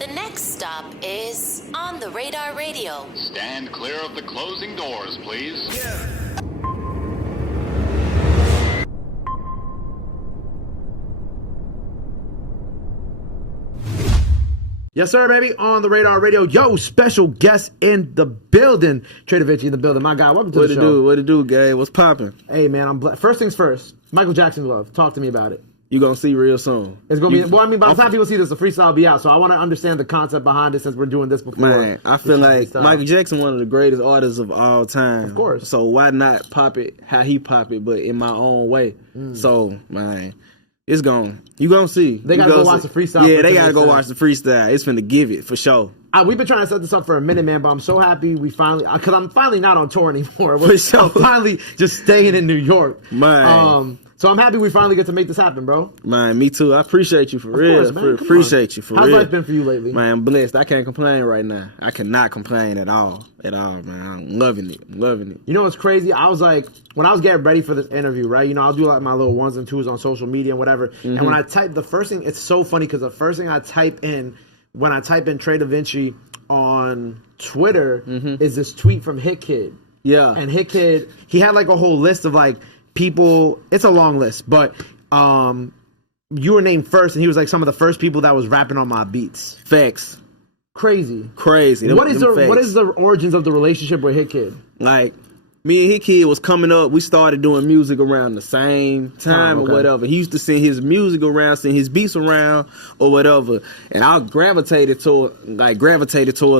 The next stop is On the Radar Radio. Stand clear of the closing doors, please. Yeah. Yes, sir, baby. On the Radar Radio. Yo, special guest in the building. DaVinci in the building. My guy, welcome to the show. What it do, Gabe? What's popping? Hey, man, I'm blessed. First things first. Michael Jackson love. Talk to me about it. You gonna see real soon. It's gonna be. Well, I mean, by the time people see this, the freestyle will be out. So I want to understand the concept behind it since we're doing this before. Man, I feel like Michael Jackson, one of the greatest artists of all time. Of course. So why not pop it how he pop it, but in my own way? So, man, it's gone. You gonna see. They gotta go watch the freestyle. Yeah, they gotta go watch the freestyle. It's finna give it for sure. We've been trying to set this up for a minute, man, but I'm so happy we finally, because I'm finally not on tour anymore. For sure. I'm finally just staying in New York. Man. So I'm happy we finally get to make this happen, bro. Man, me too. I appreciate you for real. Appreciate you for real. How's life been for you lately? Man, I'm blessed. I can't complain right now. I cannot complain at all. At all, man. I'm loving it. I'm loving it. You know what's crazy? I was like, when I was getting ready for this interview, right? You know, I'll do like my little ones and twos on social media and whatever. Mm-hmm. And when I type the first thing, it's so funny because the first thing I type in, when I type in DaVinci on Twitter, is this tweet from Hit Kid. Yeah. And Hit Kid, he had like a whole list of like people. It's a long list, but you were named first, and he was like some of the first people that was rapping on my beats. Facts. Crazy. What is the origins of the relationship with Hit Kid? Like, me and Hit Kid was coming up. We started doing music around the same time or whatever. He used to send his music around, send his beats around or whatever. And I gravitated towards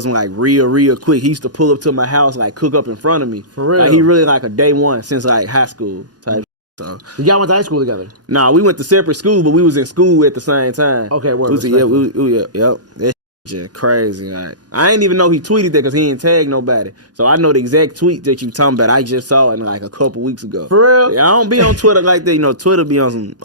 him like real quick. He used to pull up to my house, like cook up in front of me. For real? Like, he really like a day one since like high school type. So y'all went to high school together? Nah, we went to separate schools, but we was in school at the same time. Okay, word. Yep. Just crazy. Like, I didn't even know he tweeted that because he didn't tag nobody. So I know the exact tweet that you talking about. I just saw it like a couple weeks ago. For real? Yeah, I don't be on Twitter like that. You know, Twitter be on some.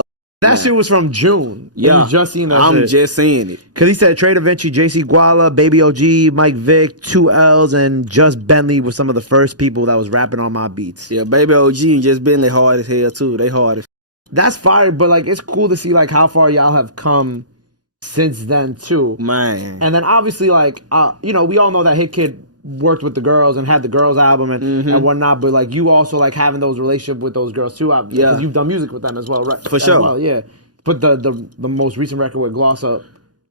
That shit was from June. Yeah, you just seen that. I'm just seeing it. Cause he said DaVinci, JC Guala, Baby OG, Mike Vick, 2 L's, and Just Bentley were some of the first people that was rapping on my beats. Yeah, Baby OG and Just Bentley hard as hell too. They hard as. That's fire, but like it's cool to see like how far y'all have come since then too, man. And then obviously like you know, we all know that Hit Kid worked with the girls and had the girls album and whatnot, but like you also like having those relationships with those girls too, because you've done music with them as well, right? For sure. Well, yeah. But the most recent record with Gloss Up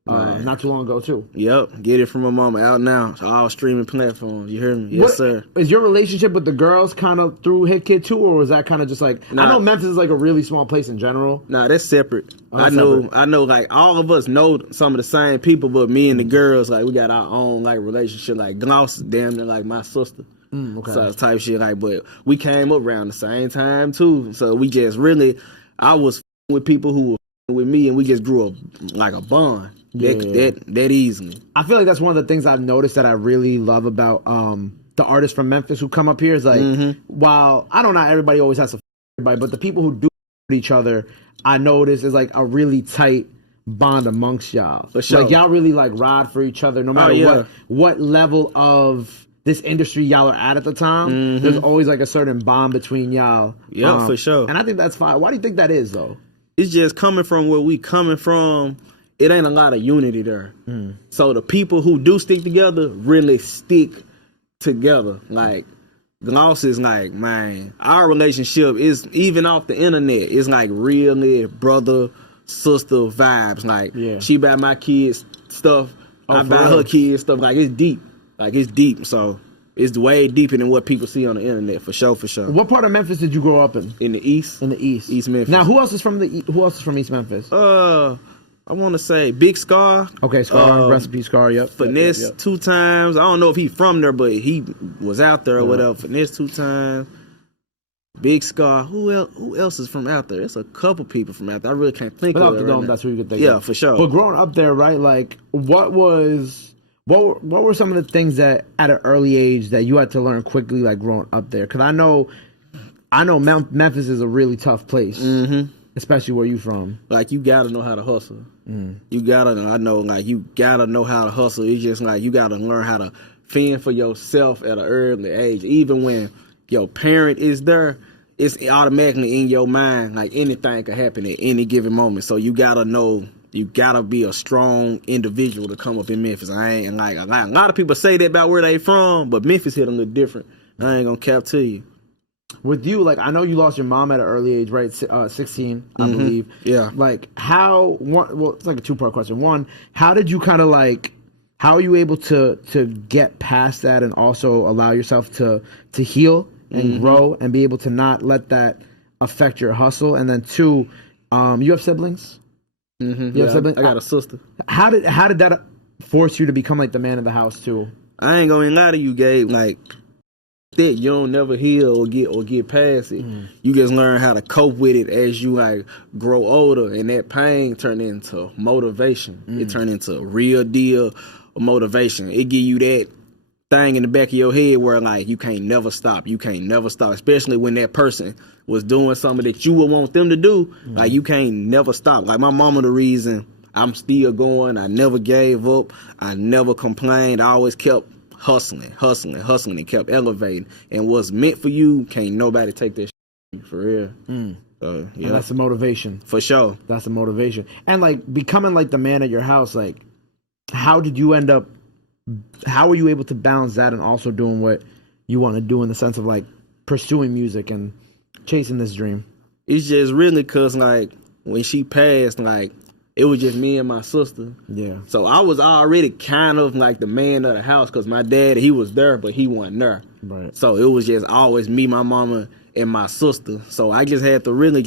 not too long ago too. Yep, get it from my mama, out now. All streaming platforms. You hear me? Yes, sir. Is your relationship with the girls kind of through Hit Kid too, or was that kind of just like? I know Memphis is like a really small place in general. Nah, that's separate. I know. Like all of us know some of the same people, but me and the girls, like we got our own like relationship. Like Gloss, damn near like my sister. Okay. So type shit. Like, but we came up around the same time too. So we just really, I was with people who were with me, and we just grew up like a bond. That easily. I feel like that's one of the things I've noticed that I really love about the artists from Memphis who come up here is like, while I don't know, everybody always has to everybody, but the people who do each other, I notice is like a really tight bond amongst y'all. For sure. Like y'all really like ride for each other no matter what level of this industry y'all are at the time. There's always like a certain bond between y'all. Yeah, for sure. And I think that's fine. Why do you think that is though? It's just coming from where we coming from. It ain't a lot of unity there. So the people who do stick together really stick together. Like, Gloss is like, man, our relationship is, even off the internet, it's like really brother, sister vibes. Like, she buy my kids stuff, I buy her kids stuff. Like, it's deep. So it's way deeper than what people see on the internet, for sure. What part of Memphis did you grow up in? In the East. In the East. East Memphis. Now, who else is from East Memphis? I want to say Big Scar. Okay, Scar, Recipe Scar, yep. Finesse yep. 2 times. I don't know if he from there, but he was out there or whatever. Finesse 2 times. Big Scar. Who else is from out there? It's a couple people from out there. I really can't think of it right now. That's who you could think of. Yeah, for sure. But growing up there, right, like, what were some of the things that at an early age that you had to learn quickly, like growing up there? Because I know Memphis is a really tough place. Especially where you from. Like, you gotta know how to hustle. You gotta know how to hustle. It's just like, you gotta learn how to fend for yourself at an early age. Even when your parent is there, it's automatically in your mind, like anything could happen at any given moment. So you gotta know you gotta be a strong individual to come up in Memphis. I ain't like a lot of people say that about where they from, but Memphis hit a little different. I ain't gonna cap to you. With you, like, I know you lost your mom at an early age, right? 16, I believe. Yeah. Like, well, it's like a two-part question. One, how did you kind of like, how are you able to get past that and also allow yourself to heal and grow and be able to not let that affect your hustle? And then two, you have siblings? You have siblings? I got a sister. How did that force you to become like the man of the house too? I ain't gonna lie to you, Gabe. Like that, you don't never heal or get past it. You just learn how to cope with it as you like grow older, and that pain turn into motivation. It turn into a real deal of motivation. It give you that thing in the back of your head where like you can't never stop. You can't never stop, especially when that person was doing something that you would want them to do. Like you can't never stop. Like my mama, the reason I'm still going. I never gave up. I never complained. I always kept hustling, and kept elevating. And what's meant for you, can't nobody take that shit for real. So, yeah, And that's the motivation. For sure. That's the motivation. And like becoming like the man at your house, like how were you able to balance that and also doing what you want to do in the sense of like pursuing music and chasing this dream? It's just really because like when she passed, like it was just me and my sister. Yeah. So I was already kind of like the man of the house because my dad, he was there, but he wasn't there. Right. So it was just always me, my mama, and my sister. So I just had to really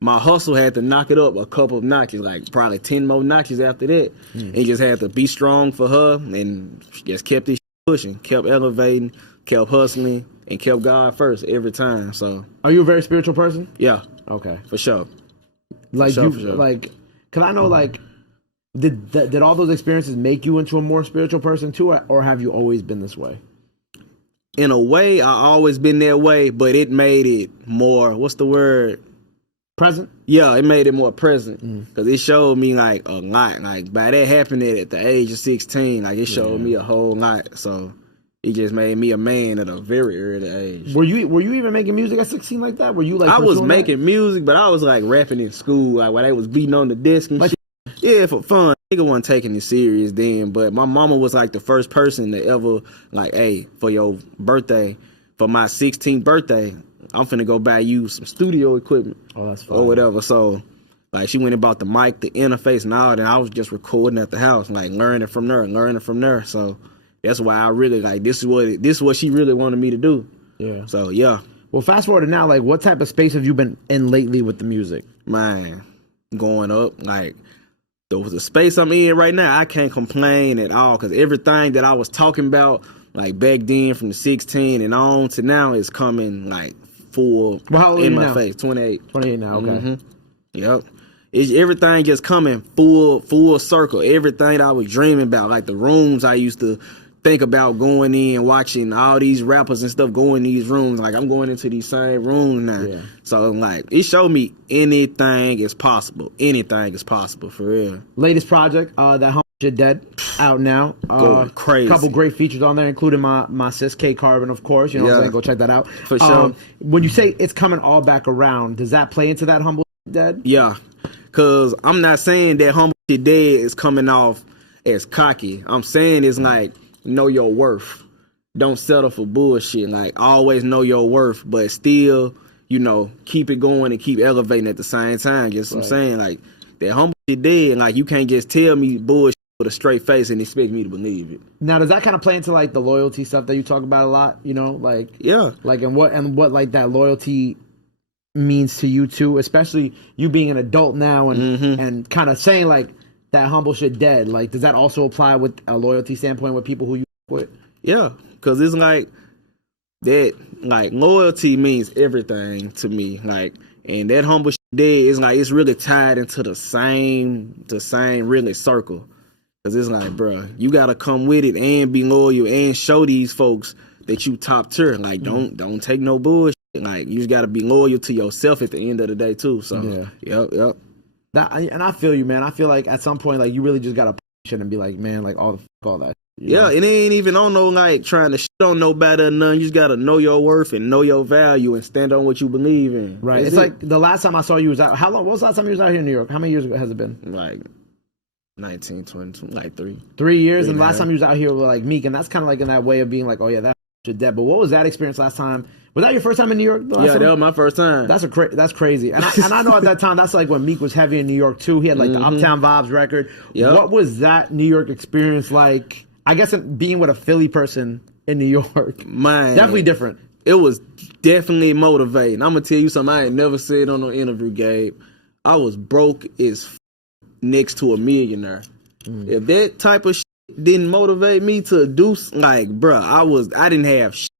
my hustle had to knock it up a couple of notches, like probably 10 more notches after that. And just had to be strong for her and just kept this pushing, kept elevating, kept hustling, and kept God first every time. So. Are you a very spiritual person? Yeah. Okay. For sure. Like for sure. Like, can I know like, did all those experiences make you into a more spiritual person too, or have you always been this way? In a way, I always been that way, but it made it more, what's the word? Present? Yeah, it made it more present because it showed me like a lot. Like by that happening at the age of 16, like it showed me a whole lot. So it just made me a man at a very early age. Were you even making music at 16 like that? Were you like I was pursuing making music, but I was like rapping in school, like while they was beating on the desk and Like- shit. Yeah, for fun. Nigga wasn't taking it serious then, but my mama was like the first person to ever like, hey, for your birthday, for my 16th birthday, I'm finna go buy you some studio equipment. Oh, that's fine. Or whatever. So, like, she went and bought the mic, the interface, and all that. I was just recording at the house, like, learning from there. So, that's why I really, like, this is what she really wanted me to do. Yeah. So, yeah. Well, fast forward to now, like, what type of space have you been in lately with the music? Man, going up, like, the space I'm in right now, I can't complain at all, because everything that I was talking about, like, back then from the 16 and on to now is coming, like, full How old are in you my now? face. 28. 28 now, okay. Yep. It's everything just coming full circle. Everything that I was dreaming about, like the rooms I used to think about going in, watching all these rappers and stuff go in these rooms. Like I'm going into these same rooms now. Yeah. So like it showed me anything is possible. Anything is possible for real. Latest project, that Humble Shit Dead, out now. Going crazy. Couple great features on there, including my sis K Carbon, of course. You know what I'm saying? Go check that out. For sure. When you say it's coming all back around, does that play into that Humble Shit Dead? Yeah. Cause I'm not saying that Humble Shit Dead is coming off as cocky. I'm saying it's like know your worth. Don't settle for bullshit. Like always know your worth, but still, you know, keep it going and keep elevating at the same time. Guess what I'm saying? Like that Humble Shit Dead, like you can't just tell me bullshit with a straight face and expect me to believe it. Now, does that kind of play into like the loyalty stuff that you talk about a lot? You know, like Yeah. like and what like that loyalty means to you too, especially you being an adult now and kind of saying like that Humble Shit Dead. Like, does that also apply with a loyalty standpoint with people who you with? Yeah, because it's like that, like loyalty means everything to me. Like, and that Humble Shit Dead is like it's really tied into the same really circle. Because it's like, bro, you gotta come with it and be loyal and show these folks that you top tier. Like, don't take no bullshit. Like, you just gotta be loyal to yourself at the end of the day too. So, yep. And I feel you, man. I feel like at some point, like you really just gotta push it and be like, man, like all that. Yeah, know? and it ain't even on no like trying to shit on nobody or nothing. You just gotta know your worth and know your value and stand on what you believe in. Right. That's It's it. like the last time I saw you was out. How long? What was the last time you was out here in New York? How many years ago has it been? Like 19, 20, like 3. 3 years, and and a last half. time you was out here with like Meek, and that's kind of like in that way of being like, oh yeah, that's dead. But what was that experience last time? Was that your first time in New York? Yeah, that was my first time. That's that's crazy. And I know at that time that's like when Meek was heavy in New York too. He had like the Uptown Vibes record. Yep. What was that New York experience like? I guess being with a Philly person in New York, Man, definitely different. It was definitely motivating. I'm gonna tell you something I ain't never said on no interview, Gabe. I was broke as next to a millionaire. If that type of shit didn't motivate me to do, like, bruh, I didn't have shit,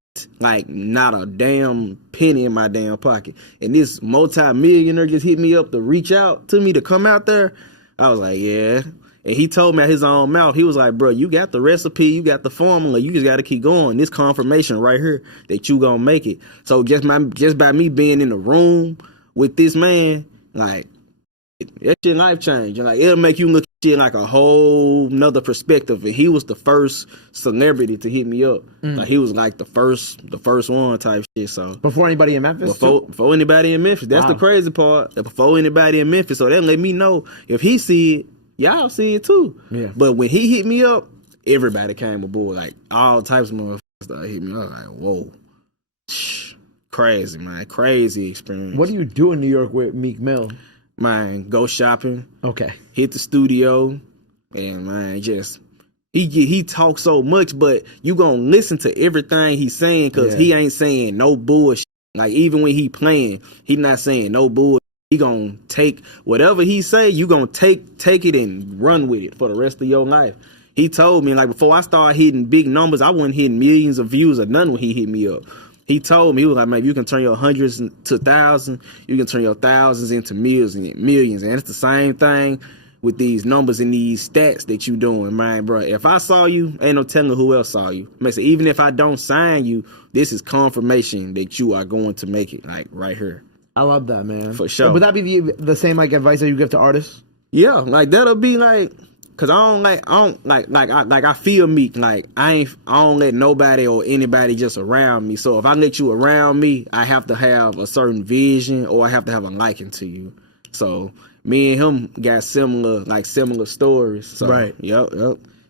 like, not a damn penny in my damn pocket. And this multi-millionaire just hit me up to reach out to me to come out there. I was like, yeah. And he told me out his own mouth, he was like, bro, you got the recipe, you got the formula, you just got to keep going. This confirmation right here that you gonna make it. So just by me being in the room with this man, like, that shit life changing. Like, it'll make you look at shit like a whole nother perspective. And he was the first celebrity to hit me up. Like, he was like the first one type shit. So Before anybody in Memphis? before anybody in Memphis. That's the crazy part. Before anybody in Memphis. So that let me know if he see it, y'all see it too. Yeah. But when he hit me up, everybody came aboard. Like, all types of motherfuckers started hitting me up. Like, whoa. Crazy, man. Crazy experience. What do you do in New York with Meek Mill? Man, go shopping. Okay. Hit the studio. And, man, just... He talks so much, but you gonna listen to everything he's saying because he ain't saying no bullshit. Like, even when he playing, he not saying no bullshit. He gonna take whatever he say, you gonna take it and run with it for the rest of your life. He told me, like, before I started hitting big numbers, I wasn't hitting millions of views or nothing when he hit me up. He told me, he was like, man, you can turn your hundreds to thousands, you can turn your thousands into millions. And it's the same thing with these numbers and these stats that you doing, man, bro. If I saw you, ain't no telling who else saw you. Man, so even if I don't sign you, this is confirmation that you are going to make it, like, right here. I love that, man. For sure. Would that be the same like advice that you give to artists? Yeah, like that'll be like, cause I feel Meek. Like I don't let nobody or anybody just around me. So if I let you around me, I have to have a certain vision or I have to have a liking to you. So me and him got similar stories. So, right. Yep.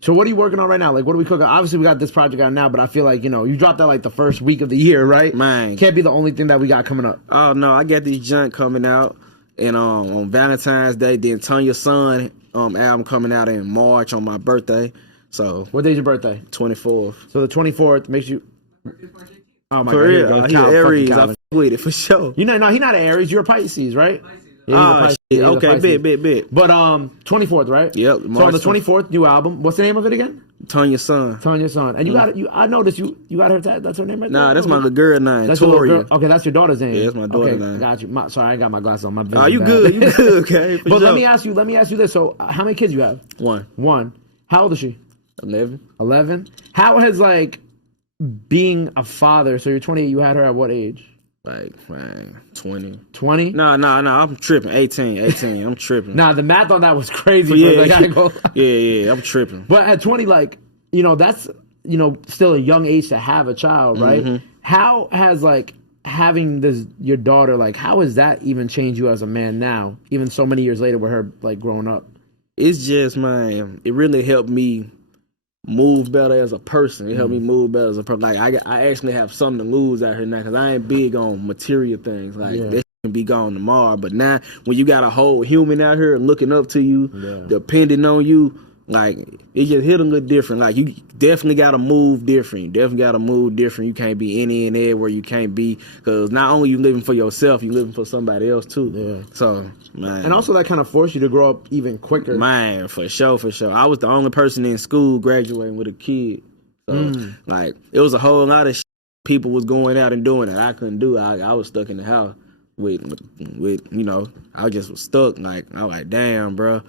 So what are you working on right now? Like, what are we cooking? Obviously, we got this project out now, but I feel like, you dropped that like the first week of the year, right? Man. Can't be the only thing that we got coming up. Oh, no, I got this junk coming out and on Valentine's Day. Then Tanya's Son album coming out in March on my birthday. So What day's your birthday? 24th. So the 24th makes you... Oh, my For God. real. He's Aries. I fuck with it, for sure. No, he's not an Aries. You're a Pisces, right? Yeah, shit. Okay, bet. But 24th, right? Yep. So on the 24th, new album. What's the name of it again? Tanya's Son. Tanya's Son. And you got it. I noticed you got her tag. That's her name right there? Nah, that's my little girl name. That's your little Toria. girl. Okay, that's your daughter's name. Yeah, that's my daughter's okay, name. Got you. Sorry, I ain't got my glasses on. My vision Oh, you bad. good. You good, okay. But let me ask you this. So how many kids you have? One. How old is she? 11. 11. How has like being a father, so you're 28, you had her at what age? Like, man, 20. 20? No, I'm tripping. 18. I'm tripping. Nah, the math on that was crazy. Yeah, I'm tripping. But at 20, like, that's, still a young age to have a child, right? Mm-hmm. How has, like, having your daughter, like, how has that even changed you as a man now, even so many years later with her, like, growing up? It's just, man, it really helped me move better as a person. It helped me move better as a person. Like, I actually have something to lose out here now because I ain't big on material things. Like, this can be gone tomorrow. But now, when you got a whole human out here looking up to you, depending on you, like, it just hit a little different. Like, you definitely got to move different. You can't be any and everywhere you can't be. Because not only you living for yourself, you living for somebody else, too. Yeah. So, man. And also that kind of forced you to grow up even quicker. Man, for sure. I was the only person in school graduating with a kid. So, like, it was a whole lot of people was going out and doing it. I couldn't do it. I was stuck in the house with I just was stuck. Like, I was like, damn, bro.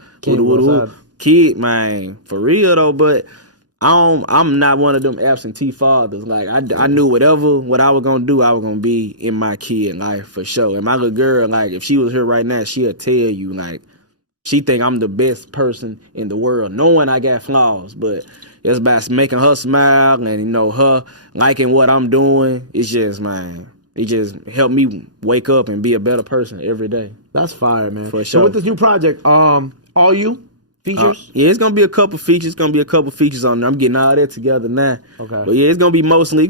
Kid, man, for real though, but I'm not one of them absentee fathers. Like, I knew what I was gonna do, I was gonna be in my kid life for sure. And my little girl, like, if she was here right now, she'll tell you, like, she think I'm the best person in the world, knowing I got flaws, but it's about making her smile and, her liking what I'm doing. It's just, man, it just helped me wake up and be a better person every day. That's fire, man. For sure. So with this new project, all you? features? Yeah, it's gonna be a couple features. Gonna be a couple features on there. I'm getting all that together now. Okay. But yeah, it's gonna be mostly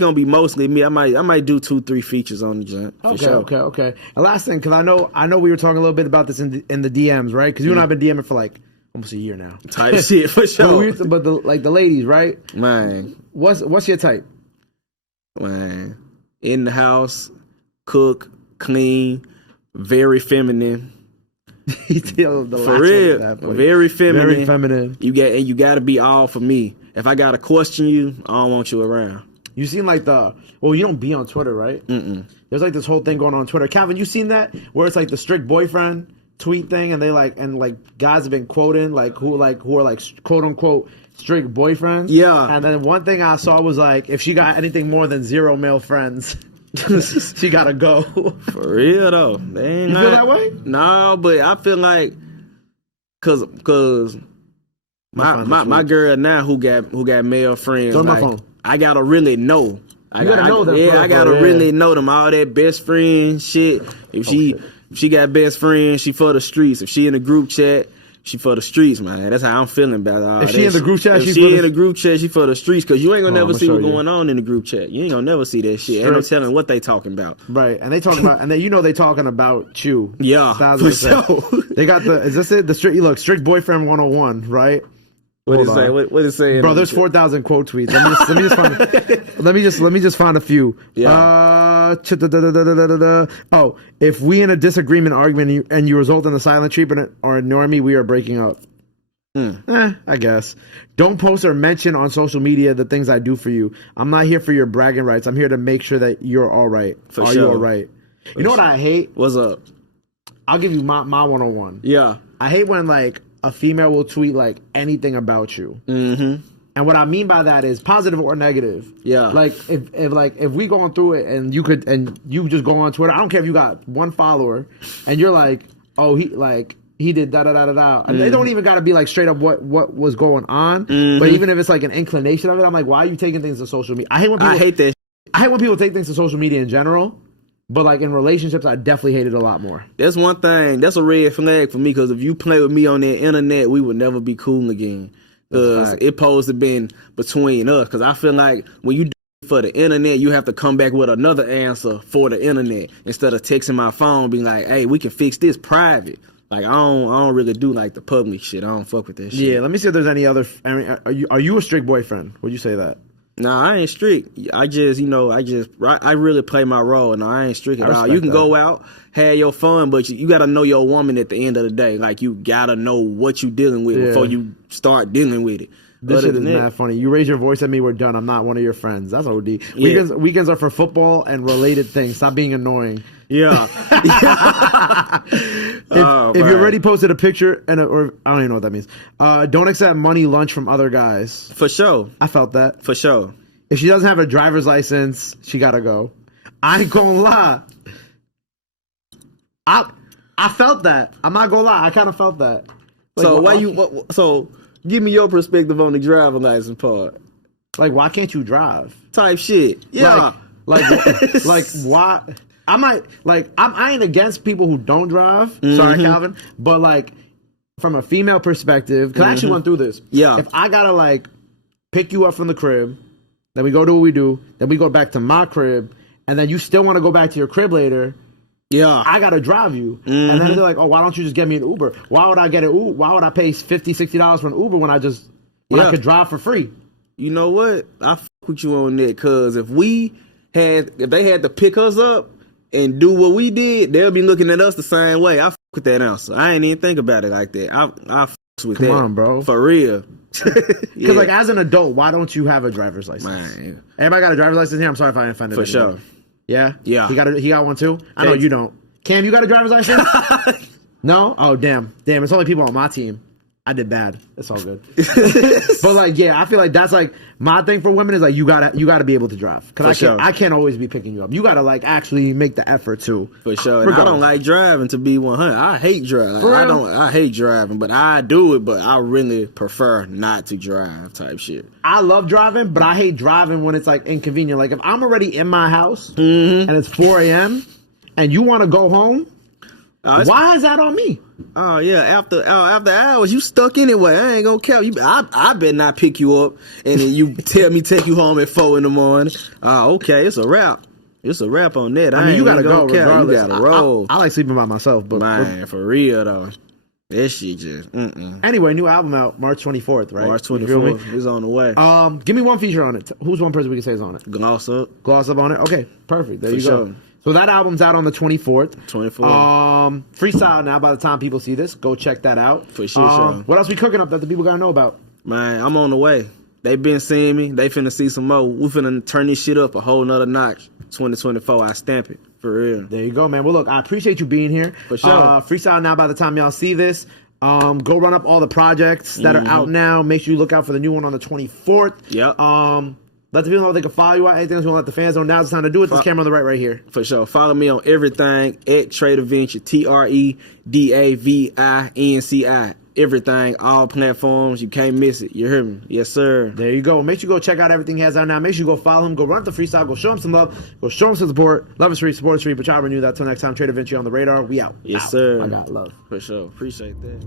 me. I might do 2-3 features on the joint. For sure. Okay. And last thing, because I know we were talking a little bit about this in the DMs, right? Because you and I have been DMing for like almost a year now. Type shit for sure. But the ladies, right? Man, what's your type? Man, in the house, cook, clean, very feminine. For real, very feminine. Very feminine. You got to be all for me. If I gotta question you, I don't want you around. You seem like you don't be on Twitter, right? There's like this whole thing going on Twitter. Calvin, you seen that where it's like the strict boyfriend tweet thing, and they guys have been quoting who are like quote unquote strict boyfriends. Yeah. And then one thing I saw was like, if she got anything more than 0 male friends, she gotta go. For real though. You feel that way? No, but I feel like cause my girl now who got male friends. Go to my phone. I gotta really know. I gotta really know them. All that best friend shit. If she got best friends, she for the streets. If she in a group chat, she for the streets, man. That's how I'm feeling about all If she in the group chat, she in the group chat, she for the streets. Cause you ain't gonna never see what's going on in the group chat. You ain't gonna never see that shit. Ain't no telling what they talking about. Right, and they talking about, and then they talking about you. Yeah, for sure. They got is this it? The strict boyfriend 101, right? What is say? What is saying? Bro, there's 4,000 quote tweets. Let me just find a few. Yeah. Oh, if we in a disagreement argument and you result in a silent treatment or ignore me, we are breaking up. I guess. Don't post or mention on social media the things I do for you. I'm not here for your bragging rights. I'm here to make sure that you're all right. For Are sure. you all right? You know what I hate? What's up? I'll give you my 101. Yeah. I hate when a female will tweet anything about you. Mm-hmm. And what I mean by that is positive or negative. Yeah. If we going through it and you just go on Twitter, I don't care if you got 1 follower and you're like, oh, he did da da da da da. And they don't even got to be straight up what was going on. Mm-hmm. But even if it's an inclination of it, I'm like, why are you taking things to social media? I hate that. I hate when people take things to social media in general. But in relationships, I definitely hate it a lot more. That's one thing. That's a red flag for me, because if you play with me on the internet, we would never be cool again. Because it supposed to been between us. Because I feel like when you do it for the internet, you have to come back with another answer for the internet instead of texting my phone, being like, "Hey, we can fix this private." I don't really do the public shit. I don't fuck with that shit. Yeah, let me see if there's any other. I mean, are you a strict boyfriend? Would you say that? Nah, I ain't strict. I really play my role. No, I ain't strict at all. You can go out, have your fun, but you got to know your woman at the end of the day. You got to know what you dealing with before you start dealing with it. This shit is mad funny. You raise your voice at me, we're done. I'm not one of your friends. That's OD. Weekends are for football and related things. Stop being annoying. Yeah. If you already posted a picture or I don't even know what that means. Don't accept money lunch from other guys. For sure. I felt that. For sure. If she doesn't have a driver's license, she gotta go. I ain't gonna lie. I felt that. I'm not gonna lie. I kind of felt that. So give me your perspective on the driver's license part. Why can't you drive? Type shit. Yeah. Why? I ain't against people who don't drive. Mm-hmm. Sorry, Calvin. But from a female perspective, because I actually went through this. Yeah. If I gotta pick you up from the crib, then we go do what we do, then we go back to my crib, and then you still want to go back to your crib later. Yeah. I gotta drive you. Mm-hmm. And then they're like, oh, why don't you just get me an Uber? Why would I get an Uber? Why would I pay $50, $60 for an Uber when I could drive for free? You know what? I fuck with you on that, because if they had to pick us up and do what we did, they'll be looking at us the same way. I fuck with that answer. I ain't even think about it like that. I fuck with that. Come on, bro. For real. Because as an adult, why don't you have a driver's license? Man. Everybody got a driver's license here? I'm sorry if I offended For sure. Yeah? Yeah. He got one too? I know you don't. Cam, you got a driver's license? No? Oh, damn. It's only people on my team. I did bad. It's all good. But I feel like that's my thing for women is you gotta be able to drive. Cause I can't always be picking you up. You gotta actually make the effort too. For sure. And I don't like driving, to be 100. I hate driving. I hate driving, but I do it, but I really prefer not to drive type shit. I love driving, but I hate driving when it's inconvenient. If I'm already in my house and it's 4 a.m. and you want to go home, Why is that on me? Oh yeah, after hours, you stuck anyway. I ain't gonna care. I better not pick you up, and then you tell me take you home at 4 a.m. Okay, it's a wrap. It's a wrap on that. I mean, you gotta go regardless. You gotta roll. I like sleeping by myself, but man, for real though, that shit just. Anyway, new album out March 24th, right? March 24th is on the way. Give me one feature on it. Who's one person we can say is on it? Gloss Up. Gloss Up on it. Okay, perfect. There you go. Sure. So that album's out on the 24th. 24th. Freestyle now. By the time people see this, go check that out. For sure. What else we cooking up that the people gotta know about? Man, I'm on the way. They been seeing me. They finna see some more. We finna turn this shit up a whole nother notch. 2024, I stamp it. For real. There you go, man. Well, look, I appreciate you being here. For sure. Freestyle now. By the time y'all see this, go run up all the projects that are out now. Make sure you look out for the new one on the 24th. Yep. Let the people know they can follow you out. Anything else you want to let the fans know? Now's the time to do it. This camera on the right here. For sure. Follow me on everything at Trey DaVinci. TreDavinci. Everything, all platforms. You can't miss it. You hear me? Yes, sir. There you go. Make sure you go check out everything he has out now. Make sure you go follow him. Go run up the freestyle. Go show him some love. Go show him some support. Love is free. Support is free. But y'all renew that. Till next time. Trey DaVinci on the radar. We out. Yes, sir. I got love. For sure. Appreciate that.